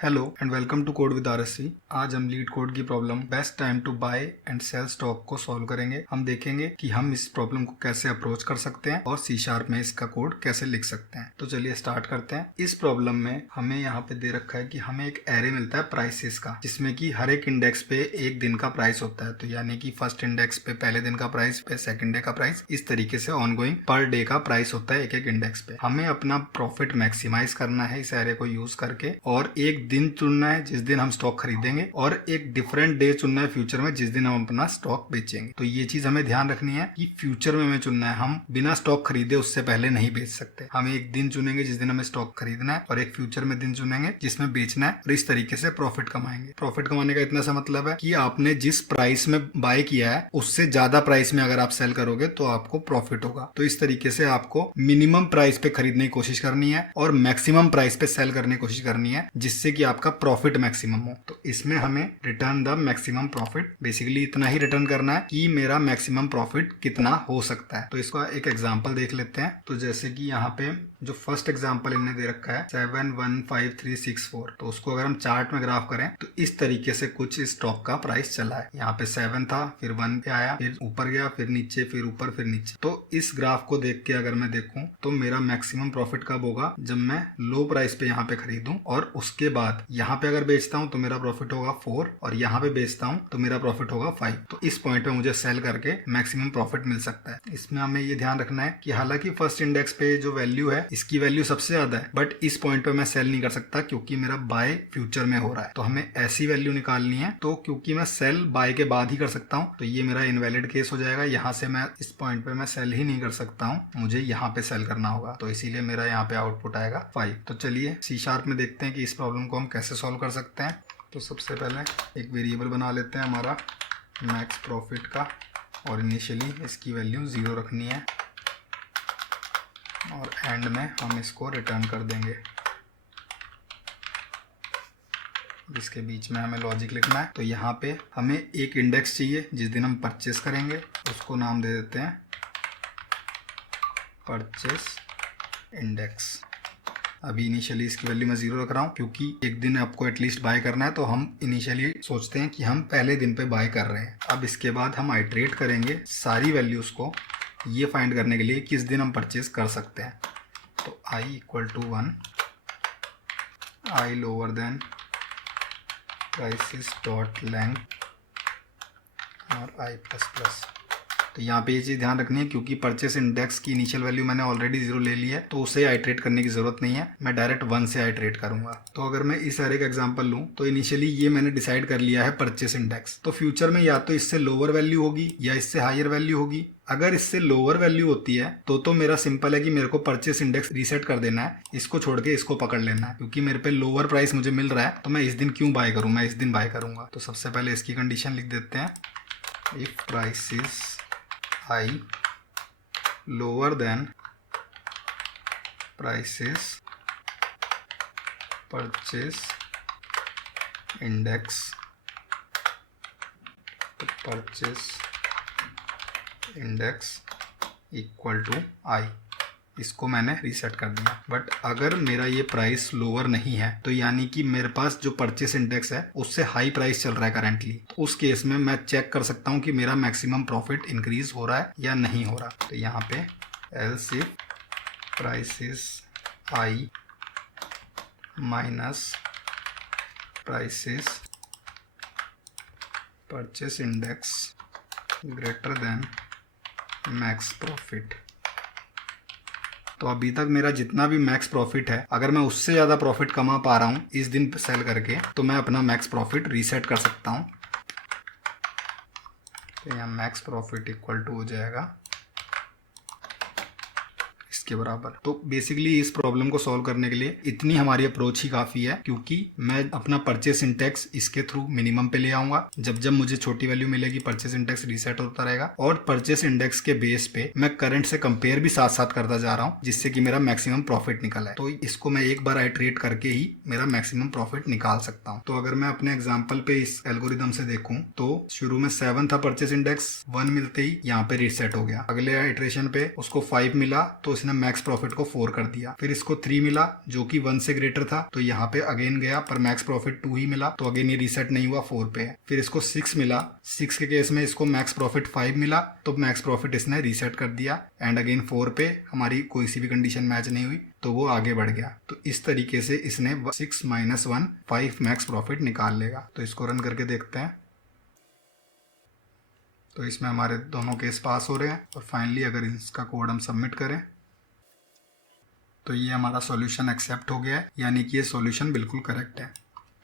Hello and welcome to code with RSC. आज हम LeetCode की problem best time to buy and sell stock को solve करेंगे। हम देखेंगे कि हम इस प्रॉब्लम को कैसे अप्रोच कर सकते हैं और सी शार्प में इसका कोड कैसे लिख सकते हैं। तो चलिए स्टार्ट करते हैं। इस प्रॉब्लम में हमें यहाँ पे दे रखा है कि हमें एक एरे मिलता है प्राइसेस का, जिसमें कि हर एक इंडेक्स पे एक दिन का प्राइस होता है। तो यानी कि फर्स्ट इंडेक्स पे पहले दिन का प्राइस, पे सेकंड डे का प्राइस, इस तरीके से ऑनगोइंग पर डे का प्राइस होता है एक एक इंडेक्स पे। हमें अपना प्रॉफिट मैक्सिमाइज करना है इस एरे को यूज करके, और एक दिन चुनना है जिस दिन हम स्टॉक खरीदेंगे, और एक डिफरेंट डे चुनना है फ्यूचर में जिस दिन हम अपना स्टॉक बेचेंगे। तो ये चीज हमें ध्यान रखनी है कि फ्यूचर में हमें चुनना है, हम बिना स्टॉक खरीदे उससे पहले नहीं बेच सकते। हम एक दिन चुनेंगे जिस दिन हमें स्टॉक खरीदना है, और एक फ्यूचर में दिन चुनेंगे जिसमें बेचना है, और इस तरीके से प्रॉफिट कमाएंगे। प्रॉफिट कमाने का इतना सा मतलब है कि आपने जिस प्राइस में बाय किया है उससे ज्यादा प्राइस में अगर आप सेल करोगे तो आपको प्रॉफिट होगा। तो इस तरीके से आपको मिनिमम प्राइस पे खरीदने की कोशिश करनी है और मैक्सिमम प्राइस पे सेल करने की कोशिश करनी है, जिससे कि आपका प्रॉफिट मैक्सिमम हो। तो इसमें हमें return the maximum profit, basically इतना ही रिटर्न करना है कि मेरा मैक्सिमम प्रॉफिट कितना हो सकता है। तो इसका एक एग्जांपल देख लेते हैं। तो जैसे कि यहाँ पे जो फर्स्ट एग्जांपल इन्होंने दे रखा है 715364, तो उसको अगर हम चार्ट में ग्राफ करें तो इस तरीके से कुछ स्टॉक का प्राइस चला है। यहाँ पे 7 था, फिर 1 पे आया, फिर ऊपर गया, फिर नीचे, फिर ऊपर, फिर नीचे। तो इस ग्राफ को देख के अगर मैं देखूं तो मेरा मैक्सिमम प्रॉफिट कब होगा, जब मैं लो प्राइस पे यहाँ पे खरीदूं और उसके बाद यहाँ पे अगर बेचता हूँ तो मेरा प्रॉफिट होगा 4, और यहाँ पे बेचता हूँ तो मेरा प्रॉफिट होगा 5। तो इस पॉइंट पे मुझे सेल करके मैक्सिमम प्रॉफिट मिल सकता है। इसमें हमें ये ध्यान रखना है कि हालांकि फर्स्ट इंडेक्स पे जो वैल्यू है इसकी वैल्यू सबसे ज्यादा है, बट इस पॉइंट पे मैं सेल नहीं कर सकता क्योंकि मेरा बाय फ्यूचर में हो रहा है। तो हमें ऐसी वैल्यू निकालनी है। तो क्योंकि मैं सेल बाय के बाद ही कर सकता हूँ तो ये मेरा इनवैलिड केस हो जाएगा। यहाँ से मैं इस पॉइंट पे मैं सेल ही नहीं कर सकता हूँ, मुझे यहाँ पे सेल करना होगा। तो इसीलिए मेरा यहाँ पे आउटपुट आएगा 5। तो चलिए सी शार्प में देखते हैं कि इस प्रॉब्लम को हम कैसे सॉल्व कर सकते हैं। तो सबसे पहले एक वेरिएबल बना लेते हैं हमारा मैक्स प्रॉफिट का, और इनिशियली इसकी वैल्यू 0 रखनी है, और एंड में हम इसको रिटर्न कर देंगे, जिसके बीच में हमें लॉजिक लिखना है। तो यहाँ पे हमें एक इंडेक्स चाहिए जिस दिन हम परचेस करेंगे, उसको नाम दे देते हैं परचेस इंडेक्स। अभी इनिशियली इसकी वैल्यू मैं 0 रख रहा हूँ क्योंकि एक दिन आपको एटलीस्ट बाय करना है, तो हम इनिशियली सोचते हैं कि हम पहले दिन पे बाय कर रहे हैं। अब इसके बाद हम आइट्रेट करेंगे सारी वैल्यूज़ को ये फाइंड करने के लिए किस दिन हम परचेज कर सकते हैं। तो i = 1, i lower than prices dot length, और i++। तो यहाँ पे ये चीज़ ध्यान रखनी है क्योंकि परचेस इंडेक्स की इनिशियल वैल्यू मैंने ऑलरेडी 0 ले ली है, तो उसे आइट्रेट करने की जरूरत नहीं है, मैं डायरेक्ट 1 से आइट्रेट करूंगा। तो अगर मैं इस एरे का एग्जांपल लूँ तो इनिशियली ये मैंने डिसाइड कर लिया है परचेस इंडेक्स। तो फ्यूचर में या तो इससे लोअर वैल्यू होगी या इससे हायर वैल्यू होगी। अगर इससे लोअर वैल्यू होती है तो मेरा सिंपल है कि मेरे को परचेस इंडेक्स रीसेट कर देना है, इसको छोड़ के इसको पकड़ लेना है, क्योंकि मेरे पे लोअर प्राइस मुझे मिल रहा है तो मैं इस दिन क्यों बाय करूँ, मैं इस दिन बाय करूंगा। तो सबसे पहले इसकी कंडीशन लिख देते हैं, if price is i lower than prices purchase index, तो purchase index equal to i, इसको मैंने रीसेट कर दिया। बट अगर मेरा ये प्राइस लोअर नहीं है, तो यानी कि मेरे पास जो परचेस इंडेक्स है उससे हाई प्राइस चल रहा है करंटली, तो उस केस में मैं चेक कर सकता हूँ कि मेरा मैक्सिमम प्रॉफिट इंक्रीज हो रहा है या नहीं हो रहा। तो यहाँ पे else if prices i minus prices purchase index greater than max profit. तो अभी तक मेरा जितना भी मैक्स प्रॉफिट है, अगर मैं उससे ज़्यादा प्रॉफिट कमा पा रहा हूँ इस दिन सेल करके, तो मैं अपना मैक्स प्रॉफिट रीसेट कर सकता हूँ। तो यहाँ मैक्स प्रॉफिट इक्वल टू हो जाएगा इसके बराबर। तो बेसिकली इस प्रॉब्लम को सॉल्व करने के लिए इतनी हमारी अप्रोच ही काफ़ी है, क्योंकि मैं अपना परचेस इंडेक्स इसके थ्रू मिनिमम पे ले आऊँगा। जब जब मुझे छोटी वैल्यू मिलेगी परचेस इंडेक्स रीसेट होता रहेगा, और परचेस इंडेक्स के बेस पे मैं करंट से कंपेयर भी साथ साथ करता जा रहा हूँ, जिससे कि मेरा मैक्सिमम प्रॉफिट निकल है। तो इसको मैं एक बार आइट्रेट करके ही मेरा मैक्सिमम प्रॉफिट निकाल सकता हूँ। तो अगर मैं अपने एग्जाम्पल पे इस एल्गोरिदम से देखूँ तो शुरू में 7 था परचेस इंडेक्स, 1 मिलते ही यहाँ पे रीसेट हो गया। अगले आइट्रेशन पे उसको 5 मिला तो इसने मैक्स प्रॉफिट को 4 कर दिया। फिर इसको 3 मिला जो कि 1 से ग्रेटर था, तो यहाँ पे अगेन गया पर मैक्स प्रॉफिट 2 ही मिला, तो अगेन ये रीसेट नहीं हुआ, 4 पे है। फिर इसको 6 मिला, 6 के केस में इसको मैक्स प्रॉफिट 5 मिला, तो मैक्स प्रॉफिट इसने रीसेट कर दिया एंड अगेन 4 पे हमारी कोई सी भी कंडीशन मैच नहीं हुई तो वो आगे बढ़ गया। तो इस तरीके से इसने 6 - 1 5 मैक्स प्रॉफिट निकाल लेगा। तो इसको रन करके देखते हैं। तो इसमें हमारे दोनों केस पास हो रहे हैं और फाइनली अगर इसका कोड हम सबमिट करें तो ये हमारा सॉल्यूशन एक्सेप्ट हो गया है, यानी कि ये सॉल्यूशन बिल्कुल करेक्ट है।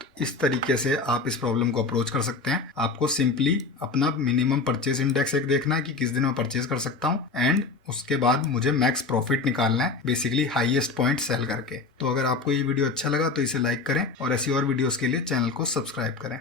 तो इस तरीके से आप इस प्रॉब्लम को अप्रोच कर सकते हैं। आपको सिंपली अपना मिनिमम परचेज इंडेक्स एक देखना है कि किस दिन मैं परचेज कर सकता हूँ एंड उसके बाद मुझे मैक्स प्रॉफिट निकालना है, बेसिकली हाईएस्ट पॉइंट सेल करके। तो अगर आपको ये वीडियो अच्छा लगा तो इसे लाइक करें और ऐसी और वीडियोस के लिए चैनल को सब्सक्राइब करें।